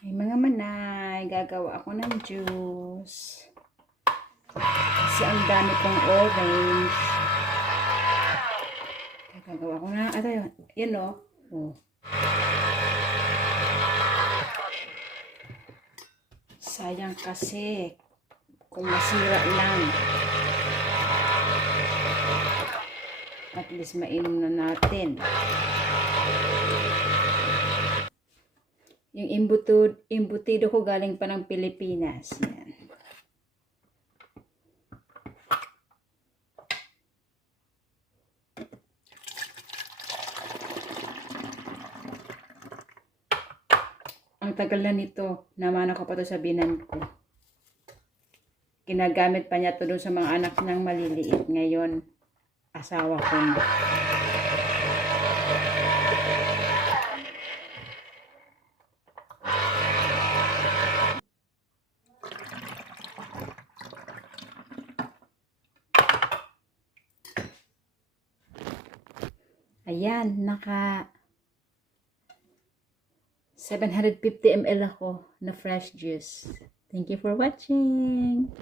Ay mga manay, gagawa ako ng juice. Kasi ang dami kong orange. Gagawa ko na, ito yun, yan o. Oh. Sayang kasi, kung masira lang. At least mainom na natin. Yung imbutido ko galing pa ng Pilipinas. Yan. Ang tagal na nito. Naman ako pa to sa binan ko. Ginagamit pa niya to doon sa mga anak niyang maliliit. Ngayon, asawa ko na. Ayan, naka 750 ml ako na fresh juice. Thank you for watching.